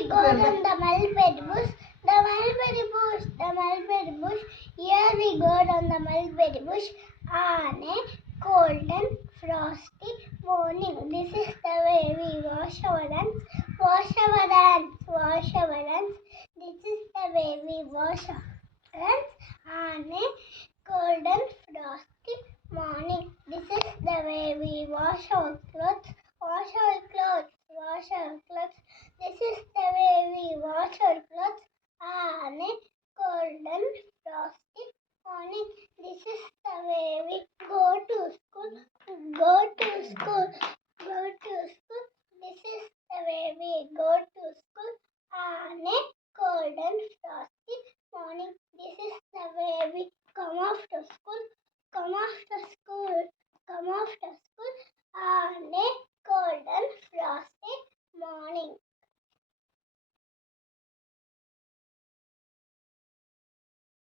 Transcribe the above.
we go on the mulberry bush, the mulberry bush, the mulberry bush. Here we go on the mulberry bush on a golden frosty morning. This is the way we wash our hands, wash our hands, wash our hands. This is the way we wash our hands on a golden frosty morning. This is the way we wash our clothes, wash our clothes, wash our clothes. This is the way we wash our clothes on a golden frosty morning. This is the way we go to school, go to school, go to school. This is the way we go to school on a golden frosty morning. This is the way we come after school, come after school, come after school on a golden frosty morning.